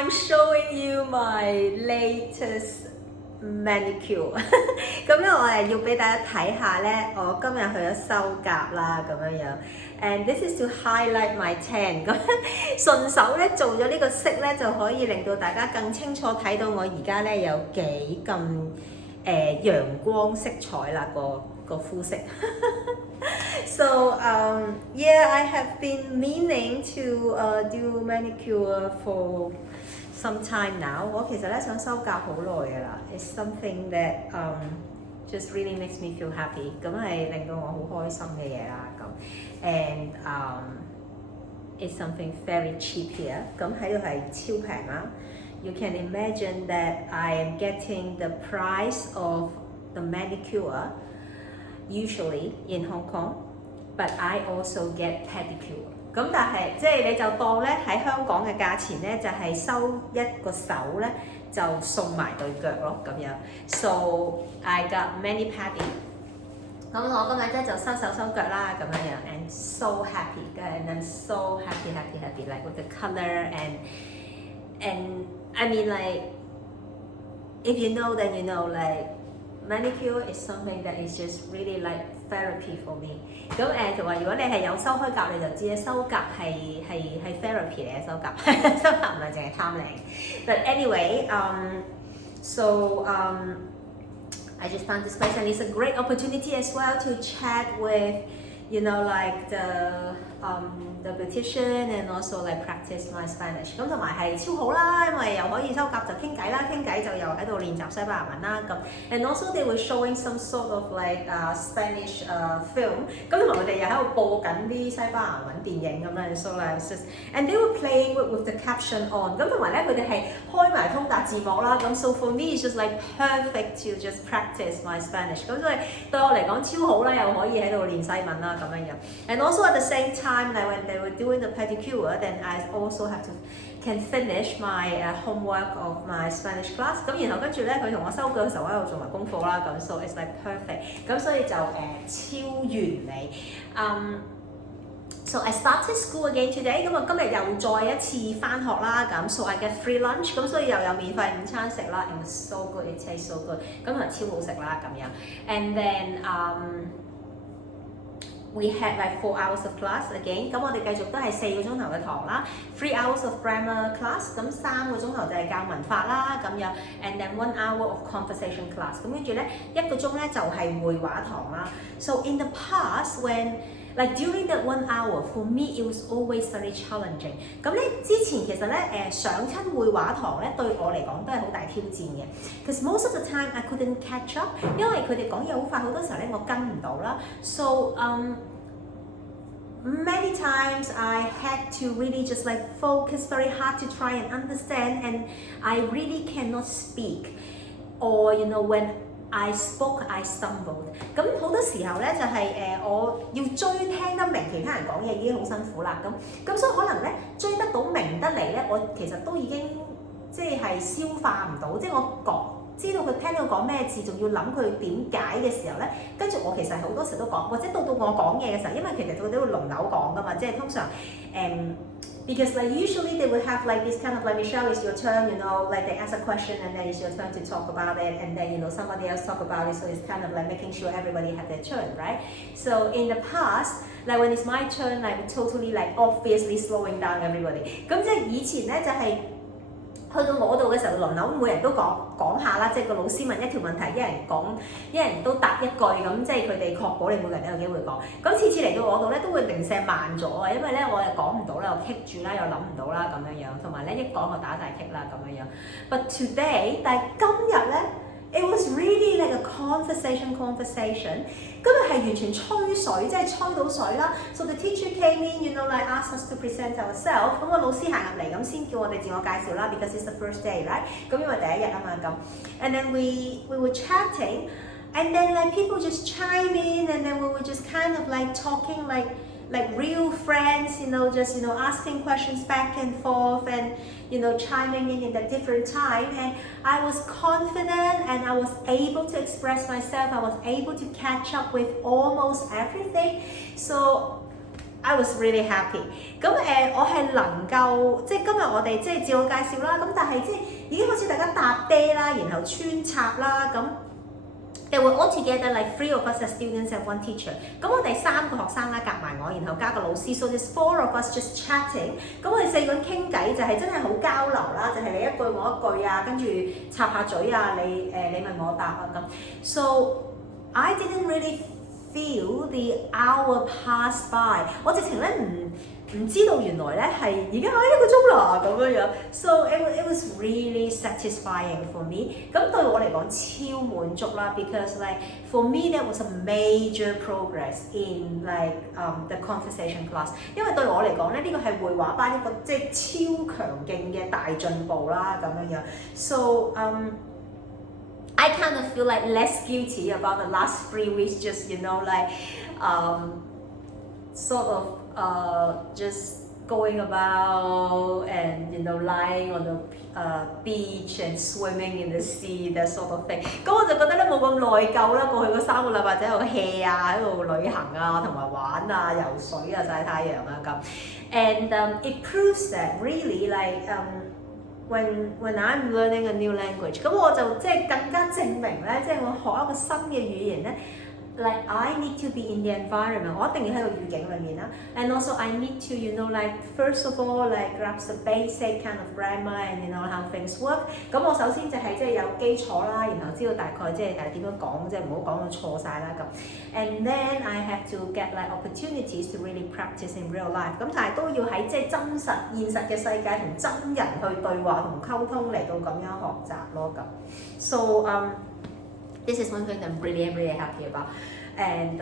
I'm showing you my latest manicure 咁咧我係要俾大家睇下咧，我今日去咗修甲啦咁樣樣 ，and this is to highlight my tan 咁順手咧做咗呢個色咧就可以令到大家更清楚睇到我而家咧有幾咁陽光色彩啦個膚色。So yeah, I have been meaning to do manicure for some time now. 我其實咧想修甲好耐㗎啦。It's something that just really makes me feel happy. 咁係令到我好開心嘅嘢啦咁。And it's something very cheap here. 咁喺度係超平啦。You can imagine that I am getting the price of the manicure usually in Hong Kong, but I also get pedicure. 咁但係即係你就當咧喺香港嘅價錢咧就係收一個手咧就送埋對腳咯咁樣。So I got many pedi。咁我今日咧就收手收腳啦咁樣樣 ，and so happy and I'm so happy like with the color and I mean like if you know then you know like manicure is something that is just really like therapy for me。咁同埋如果你係有修開甲你就知咧，修甲係 therapy 嚟嘅修甲，修甲唔係淨係貪靚。But anyway, so I just found this place and it's a great opportunity as well to chat with, you know, like the beautician and also like practice my Spanish。咁同埋係超好啦，因為又可以修甲就傾偈啦，傾偈就又喺度練習西班牙文啦咁。And also they were showing some sort of like Spanish film。咁同埋佢哋又喺度播緊啲西班牙文電影咁樣 ，so like just and they were playing with the caption on。咁同埋咧佢哋係開埋通達字幕啦，咁 so for me it's just like perfect to just practice my Spanish。咁所以對我嚟講超好啦，又可以喺度練西文啦咁樣樣。And also at the same time like when they were doing the pedicure, then I also have to can finish my homework of my Spanish class。咁然後跟住咧，佢同我修腳嘅時候喺度做埋功課啦，咁 so it's like perfect。咁所以就超完美。So I started school again today。咁我今日又再一次返學啦，咁 so I get free lunch。咁所以又有免費午餐食啦 ，and it's so good, it tastes so good。咁係超好食啦咁樣。And then we had like 4 hours of class again。咁我哋繼續都係4個鐘頭嘅堂啦 ，3 hours of grammar class。咁3個鐘頭就係教文法啦咁樣 ，and then 1 hour of conversation class。咁跟住咧1個鐘咧就係會話堂啦。So in the past when like during that 1 hour for me it was always very challenging。咁咧之前其實咧上親會話堂咧對我嚟講都係好大挑戰嘅。Because most of the time I couldn't catch up， 因為佢哋講嘢好快，好多時候咧我跟唔到啦。So many times I had to really just like focus very hard to try and understand, and I really cannot speak, or you know when I spoke I stumbled。咁好多時候咧就係我要追聽得明其他人講嘢已經好辛苦啦，咁所以可能咧追得到明得嚟咧，我其實都已經即係消化唔到，即係我知道佢聽到講咩字，仲要諗佢點解嘅時候咧，跟住我其實好多時都講，或者到我講嘢嘅時候，因為其實佢哋會輪流講噶嘛，即係通常because like usually they would have like this kind of like Michelle it's your turn, you know, like they ask a question and then it's your turn to talk about it, and then you know somebody else talk about it, so it's kind of like making sure everybody have their turn, right? So in the past, like when it's my turn, like totally like obviously slowing down everybody。咁即係以前咧就係。去到我度嘅時候，輪流每人都講下啦，即係個老師問一條問題，一人都答一句咁，即係佢哋確保你每個人都有機會講。咁次次嚟到我度咧，都會零舍慢咗啊，因為咧我又講唔到啦，又棘住啦，又諗唔到啦咁樣樣，同埋咧一講就打晒棘啦咁樣樣。But today， 但係今日咧。It was really like a conversation。今日係完全吹水，即係吹到水啦。So the teacher came in, you know, like asked us to present ourselves。咁個老師行入嚟咁先叫我哋自我介紹啦 ，because it's the first day, right？ 咁因為第一日啊嘛咁。And then we were chatting, and then like people just chime in, and then we were just kind of like talking like real friends, you know, just you know asking questions back and forth, and you know chiming in a different time. And I was confident, and I was able to express myself. I was able to catch up with almost everything. So I was really happy。咁我係能夠即係今日我哋即係自我介紹啦，咁但係即係已經開始大家搭爹啦，然後穿插啦，咁 they were all together like 3 of us as students and 1 teacher。咁我哋3個學生啦，夾埋我，然後加個老師 ，so there's 4 of us just chatting。咁我哋4個人傾偈就係真係好交流啦，就係你一句我一句啊，跟住插下嘴啊，你問我答啊咁。So I didn't really feel the hour pass by。我直情咧唔知道原來咧係已經1個鐘啦咁樣樣。So it was really satisfying for me。咁對我嚟講超滿足啦 ，because like for me that was a major progress in like the conversation class。因為對我嚟講咧，呢個係繪畫班一個即係超強勁嘅大進步啦咁樣樣。So I kind of feel like less guilty about the last 3 weeks, just like sort of just going about and lying on the beach and swimming in the sea, that sort of thing。咁我就覺得咧冇咁內疚啦，過去嗰3個禮拜就喺度 hea 啊，喺度旅行啊，同埋玩啊、游水啊、曬太陽啊咁。And it proves that really like when I'm learning a new language， 咁我就即係更加證明咧，即係我學一個新嘅語言咧 ，like I need to be in the environment， 我一定要喺個語境裏面啦。And also I need to like first of all like grasp the basic kind of grammar and how things work。咁我首先就係即係有基礎啦，然後知道大概即係點樣講，即係唔好講到錯晒啦咁。And then I have to get like opportunities to really practice in real life。咁但係都要喺即係真實現實嘅世界同真人去對話同溝通嚟到咁樣學習咯咁。So this is one thing that I'm really happy about。And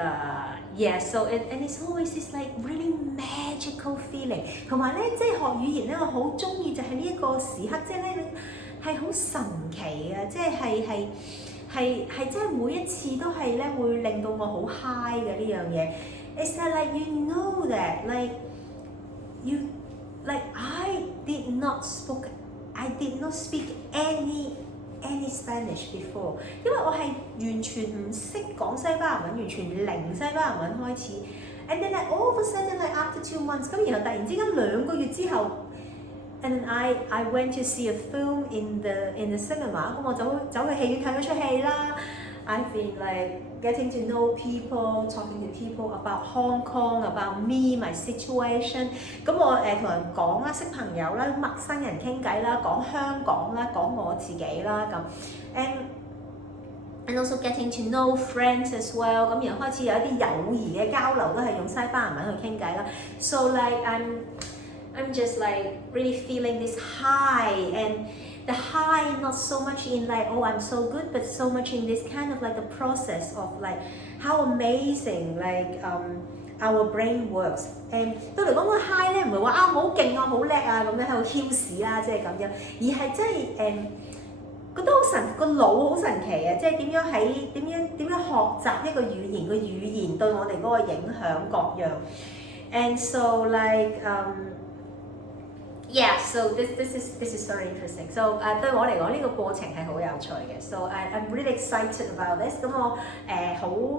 yeah, so and it's always this like really magical feeling。同埋咧，即係學語言咧，我好中意就係呢一個時刻，即係咧係好神奇啊！即係真係每一次都係咧會令到我好 high 嘅呢樣嘢。It's that like you know that like I did not speak any Spanish before， 因為我係完全唔識講西班牙文，完全零西班牙文開始。And then like all of a sudden like after 2 months， 咁然後突然之間2個月之後 ，and I went to see a film in the cinema， 咁我走去戲院睇咗出戲啦。I've been like getting to know people, talking to people about Hong Kong, about me, my situation。咁我同人講啦，識朋友啦，陌生人傾偈啦，講香港啦，講我自己啦咁。And also getting to know friends as well。咁然後開始有一啲友誼嘅交流，都係用西班牙文去傾偈啦。So like I'm just like really feeling this high and the high not so much in like oh I'm so good, but so much in this kind of like the process of like how amazing like our brain works。對嚟講個 high 咧唔係話啊好勁啊好叻啊咁樣喺度囂屎啦，即係咁樣，而係真係覺得個腦好神奇啊！即係點樣學習一個語言，個語言對我哋嗰個影響各樣。And so like yeah, so this is very interesting. So 對我嚟講呢個過程係好有趣嘅。So I'm really excited about this。咁我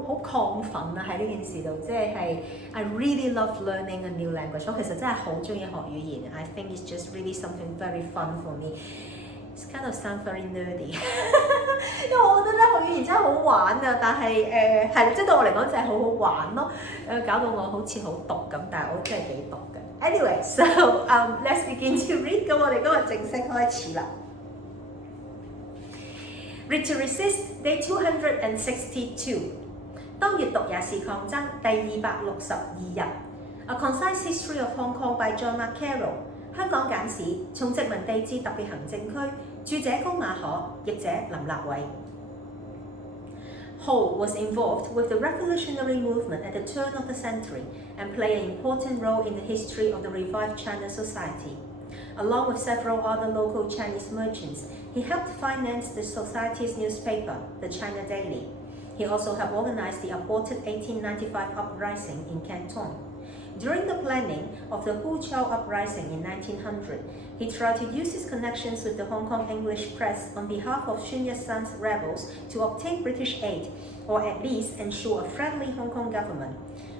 好亢奮啊喺呢件事度，即係I really love learning a new language。我其實真係好中意學語言。I think it's just really something very fun for me。It's kind of sound very nerdy 因為我覺得咧學語言真係好玩啊，但係係即係對我嚟講就係好好玩咯。搞到我好似好毒咁，但係我真係幾毒嘅。Anyway, so let's begin to read。咁我哋今日正式開始啦。Read to Resist Day 262。當閱讀也是抗爭第262日。A Concise History of Hong Kong by John Carroll。香港簡史從殖民地至特別行政區，著者高馬可，譯者林立偉。Ho was involved with the revolutionary movement at the turn of the century and played an important role in the history of the revived China society. Along with several other local Chinese merchants, he helped finance the society's newspaper, the China Daily. He also helped organize the aborted 1895 uprising in Canton. During the planning of the Huqiao uprising in 1900, he tried to use his connections with the Hong Kong English press on behalf of Sun Yat-sen's rebels to obtain British aid, or at least ensure a friendly Hong Kong government.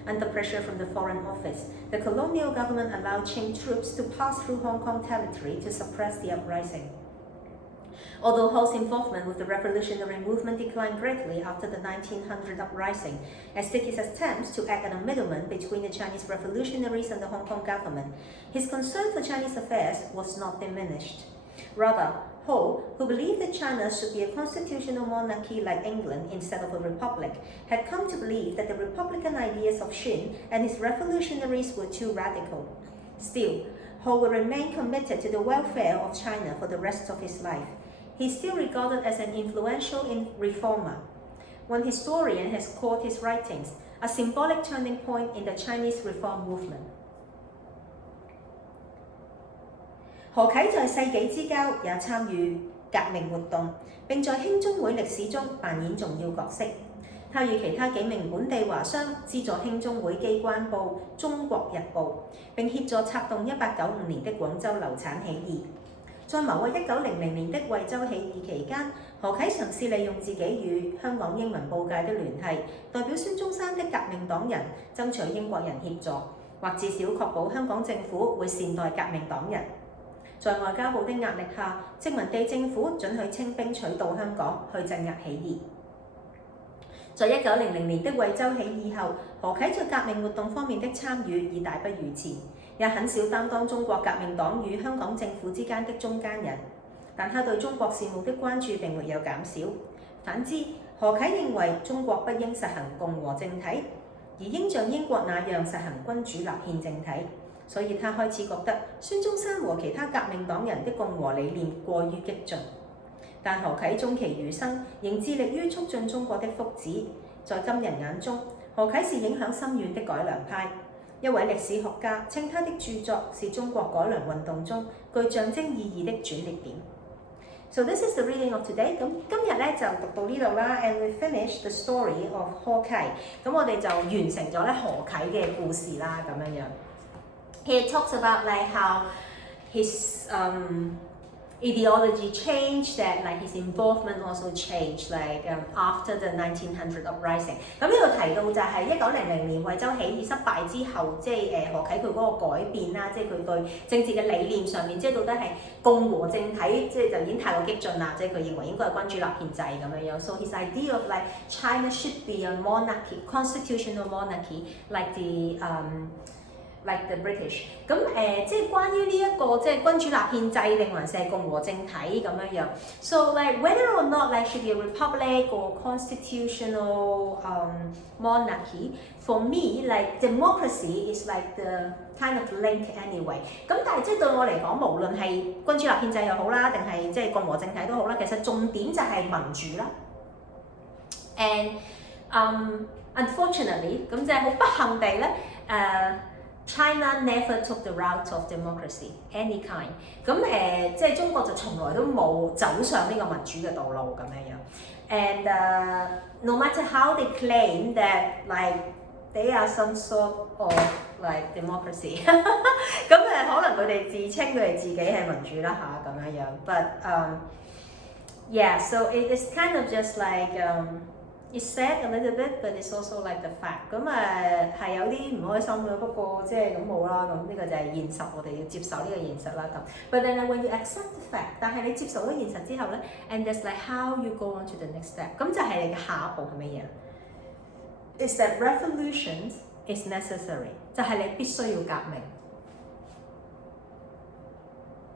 Under pressure from the Foreign Office, the colonial government allowed Qing troops to pass through Hong Kong territory to suppress the uprising. Although Ho's involvement with the revolutionary movement declined greatly after the 1900 uprising, as did his attempts to act as a middleman between the Chinese revolutionaries and the Hong Kong government, his concern for Chinese affairs was not diminished. Rather, Ho, who believed that China should be a constitutional monarchy like England instead of a republic, had come to believe that the republican ideas of Xin and his revolutionaries were too radical. Still, Ho would remain committed to the welfare of China for the rest of his life. He is still regarded as an influential reformer. One historian has called his writings a symbolic turning point in the Chinese reform movement. 何啟在世紀之交也參與革命活動，並在興中會歷史中扮演重要角色。他與其他幾名本地華商資助興中會機關報《中國日報》，並協助策動1895年的廣州流產起義。在謀劃1900年的惠州起義期間，何啟嘗試利用自己與香港英文報界的聯繫，代表孫中山的革命黨人爭取英國人協助，或至少確保香港政府會善待革命黨人。在外交部的壓力下，殖民地政府准許清兵取道香港去鎮壓起義。在1900年的惠州起義後，何啟在革命活動方面的參與已大不如前，也很少擔當中國革命黨與香港政府之間的中間人。但他對中國事務的關注並沒有減少。反之，何啟認為中國不應實行共和政體，而應像英國那樣實行君主立憲政體。所以他開始覺得孫中山和其他革命黨人的共和理念過於激進。但何啟終其餘生仍致力於促進中國的福祉。在今人眼中，何啟是影響深遠的改良派。一位歷史學家稱他的著作是中國改良運動中具象徵意義的轉捩點。So this is the reading of today. 咁今日咧就讀到呢度啦 ，and we finish the story of 何啟。咁我哋就完成咗咧何啟嘅故事啦，咁樣樣。He talks about like how his ideology changed, that like his involvement also changed, like after the 1900 uprising。咁呢度提到就係1900年惠州起義失敗之後，即係何啟佢嗰個改變啦，即係佢對政治嘅理念上面，即係到底係共和政體，即係就已經太過激進啦，即係佢認為應該係君主立憲制咁樣樣。So his idea of like China should be a monarchy, constitutional monarchy, like the British。咁即係關於呢一個即係君主立憲制定還是係共和政體咁樣樣。So like whether or not like should be a republic or constitutional monarchy, for me like democracy is like the kind of link anyway。咁但係即係對我嚟講，無論係君主立憲制又好啦，定係即係共和政體都好啦，其實重點就係民主啦。And unfortunately， 咁即係好不幸地咧China never took the route of democracy any kind。咁即係中國就從來都冇走上呢個民主嘅道路咁樣樣。And no matter how they claim that like they are some sort of like democracy， 咁可能佢哋自稱佢哋自己係民主啦嚇咁樣樣。But yeah, so it is kind of just like。It's sad a little bit, but it's also like the fact。咁係有啲唔開心嘅，不過即係咁冇啦。咁呢個就係現實，我哋要接受呢個現實啦。咁 ，but then when you accept the fact， 但係你接受咗現實之後咧 ，and that's like how you go on to the next step。咁就係你嘅下一步係乜嘢 ？Is that revolutions is necessary， 就係你必須要革命。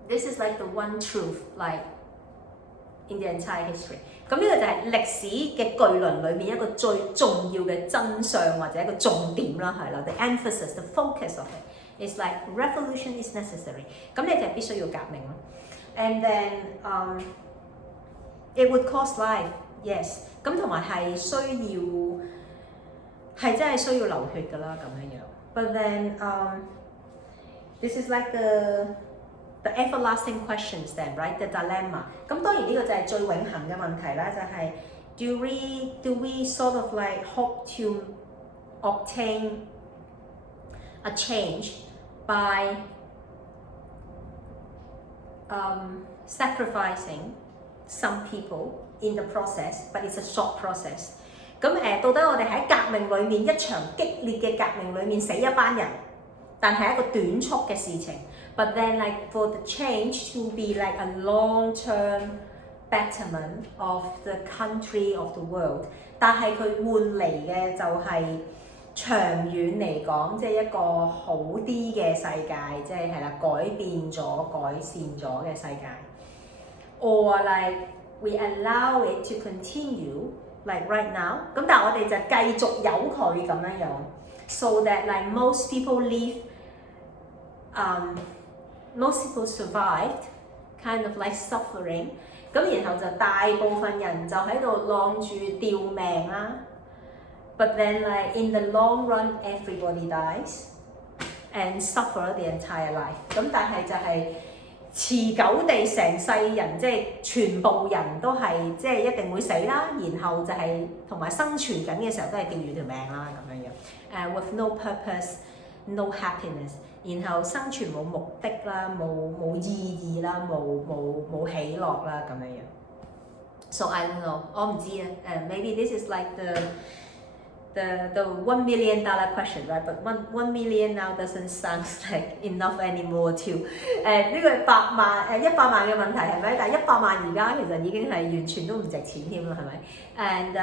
This is like the one truth, like。in the entire history。咁呢個就係歷史嘅巨輪裏面一個最重要嘅真相或者一個重點啦，係啦。The emphasis, the focus of it is like revolution is necessary。咁你就係必須要革命咯。And then it would cost life, yes。咁同埋係需要係真係需要流血㗎啦，咁樣樣。But then this is like the everlasting questions then, right? The dilemma。咁當然呢個就係最永恆嘅問題啦，就係 do we sort of like hope to obtain a change by sacrificing some people in the process, but it's a short process. 咁到底我哋喺革命裏面一場激烈嘅革命裏面死一班人，但係一個短促嘅事情。But then like for the change to be like a long-term betterment of the country of the world， 但係佢換嚟嘅就係長遠嚟講，即係一個好啲嘅世界，即係啦，改變咗、改善咗嘅世界。Or like we allow it to continue like right now， 咁但係我哋就繼續由佢咁樣樣 ，so that like most people live，most people survived kind of like suffering， 咁然後就大部分人就喺度晾住吊命啦。But then like in the long run everybody dies and suffer the entire life。咁但係就係持久地成世人，即係全部人都係即係一定會死啦，然後就係同埋生存緊嘅時候都係吊住條命啦咁樣樣。with no purpose, no happiness， 然後生存冇目的啦，冇意義啦，冇喜樂啦咁樣樣。So I don't know， 我唔知啊。maybe this is like the $1 million question, right? But one million now doesn't sound like enough anymore to 呢個係100萬嘅問題係咪？但係100萬而家其實已經係完全都唔值錢添啦，係咪？ And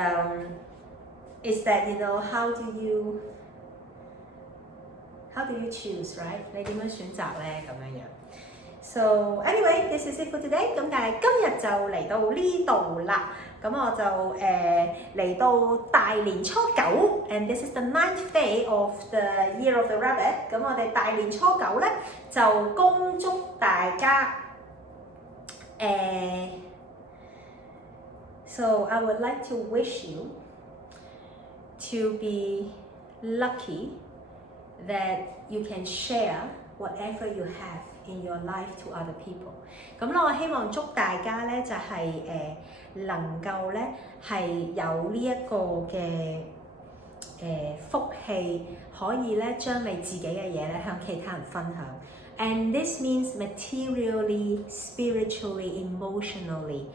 is that you know how do you choose, right? 你點樣選擇咧咁樣樣？ So anyway, this is it for today。咁但係今日就嚟到呢度啦。咁我就嚟到大年初9 ，and this is the 9th day of the Year of the Rabbit。咁我哋大年初9咧就恭祝大家So I would like to wish you to be lucky that you can share whatever you have in your life to other people。 咁咧我希望祝大家咧就係能夠咧係有呢一個嘅福氣，可以咧將你自己嘅嘢咧向其他人分享。And this means materially, spiritually, emotionally,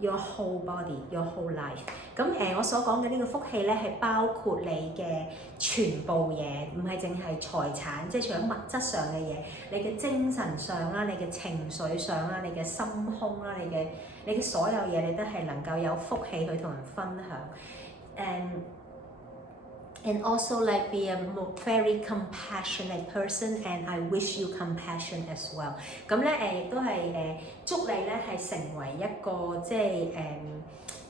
your whole body, your whole life。 咁我所講嘅呢個福氣咧係包括你嘅全部嘢，唔係淨係財產，即係除咗物質上嘅嘢，你嘅精神上啦，你嘅情緒上啦，你嘅心胸啦，你嘅所有嘢，你都係能夠有福氣去同人分享。And also like be a very compassionate person, and I wish you compassion as well。 咁咧亦都係祝你咧係成為一個即係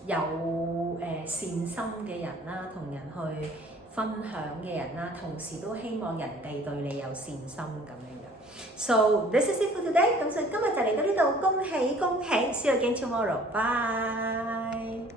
有善心嘅人啦，同人去分享嘅人啦，同時都希望人哋對你有善心咁樣樣。So this is it for today。 咁所以今日就嚟到呢度，恭喜恭喜 ！See you again tomorrow。Bye。